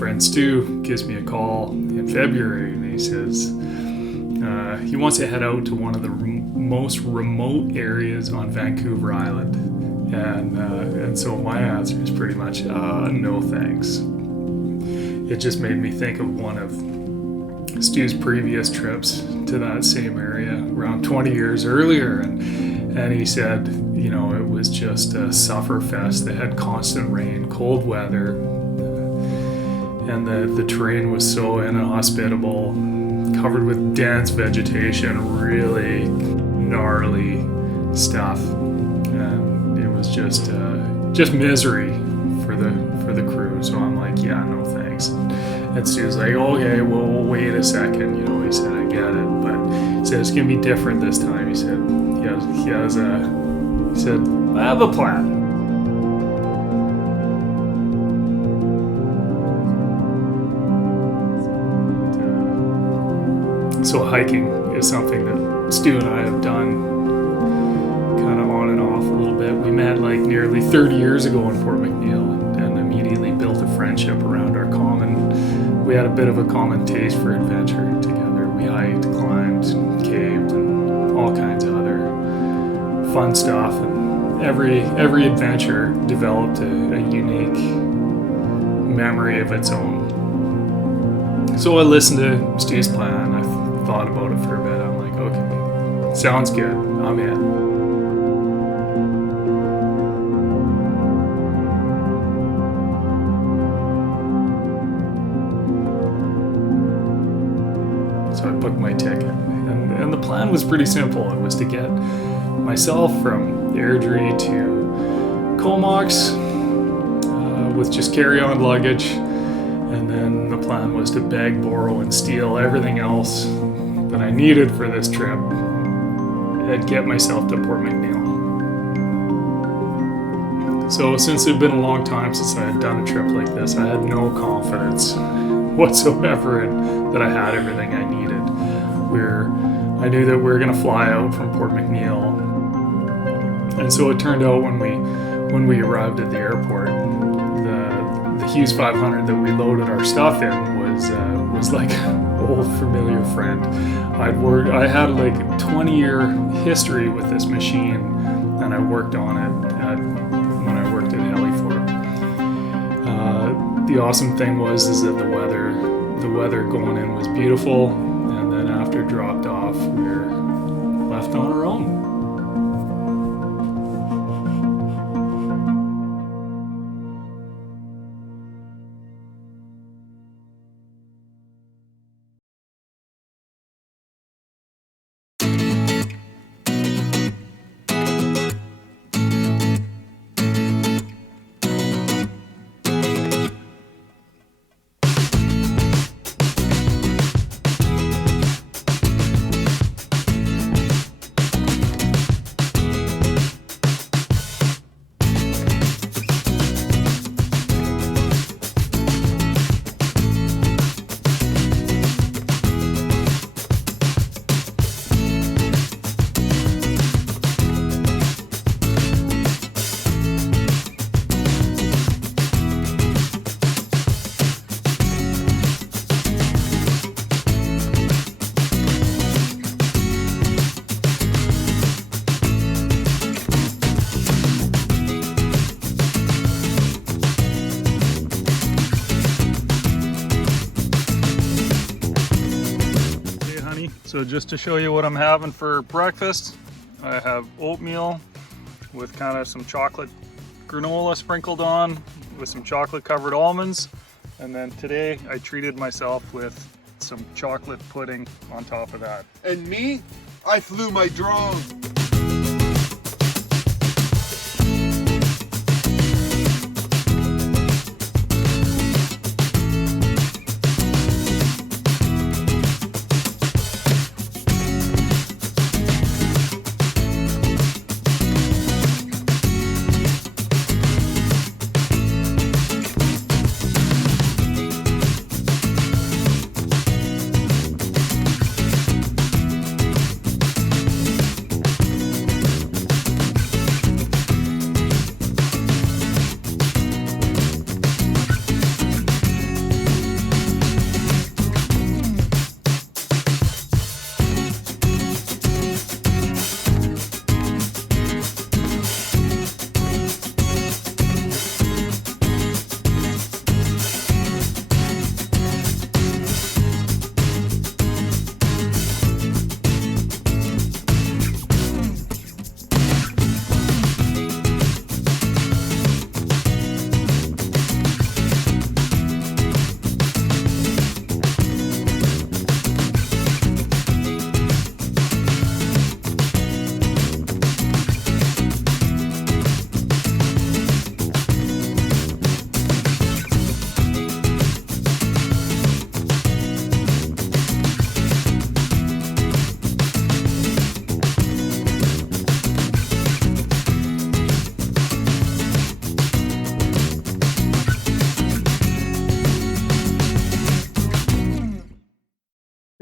friend Stu gives me a call in February, and he says he wants to head out to one of the most remote areas on Vancouver Island. And so my answer is pretty much no thanks. It just made me think of one of Stu's previous trips to that same area around 20 years earlier, and he said, you know, it was just a sufferfest. They had constant rain, cold weather, and the terrain was so inhospitable, covered with dense vegetation, really gnarly stuff, and it was just misery for the crew. So I'm like, yeah, no thanks. And Stu's like, okay, well, we'll wait a second. You know, he said, I get it, but he said it's gonna be different this time. He said he said, I have a plan. So hiking is something that Stu and I have done kind of on and off a little bit. We met like nearly 30 years ago in Port McNeill and immediately built a friendship around our common. We had a bit of a common taste for adventure together. We hiked, climbed, caved, and all kinds of other fun stuff. And every adventure developed a unique memory of its own. So I listened to Stu's plan. I thought about it for a bit. I'm like, okay, sounds good. I'm in. So I booked my ticket, and the plan was pretty simple. It was to get myself from Airdrie to Comox with just carry-on luggage, and then the plan was to beg, borrow, and steal everything else that I needed for this trip and get myself to Port McNeill. So since it had been a long time since I had done a trip like this, I had no confidence whatsoever that I had everything I needed. I knew that we were going to fly out from Port McNeill, and so it turned out when we arrived at the airport, the Hughes 500 that we loaded our stuff in was like an old familiar friend. I had like a 20-year history with this machine, and I worked on it when I worked at Helifort. The awesome thing was that the weather going in was beautiful, and then after dropped off, we were left on our own. So just to show you what I'm having for breakfast, I have oatmeal with kind of some chocolate granola sprinkled on with some chocolate covered almonds. And then today I treated myself with some chocolate pudding on top of that. And me, I flew my drone.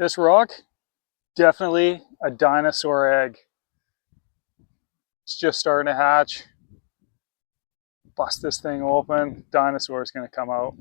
this rock, definitely a dinosaur egg. It's just starting to hatch. Bust this thing open, dinosaur's gonna come out.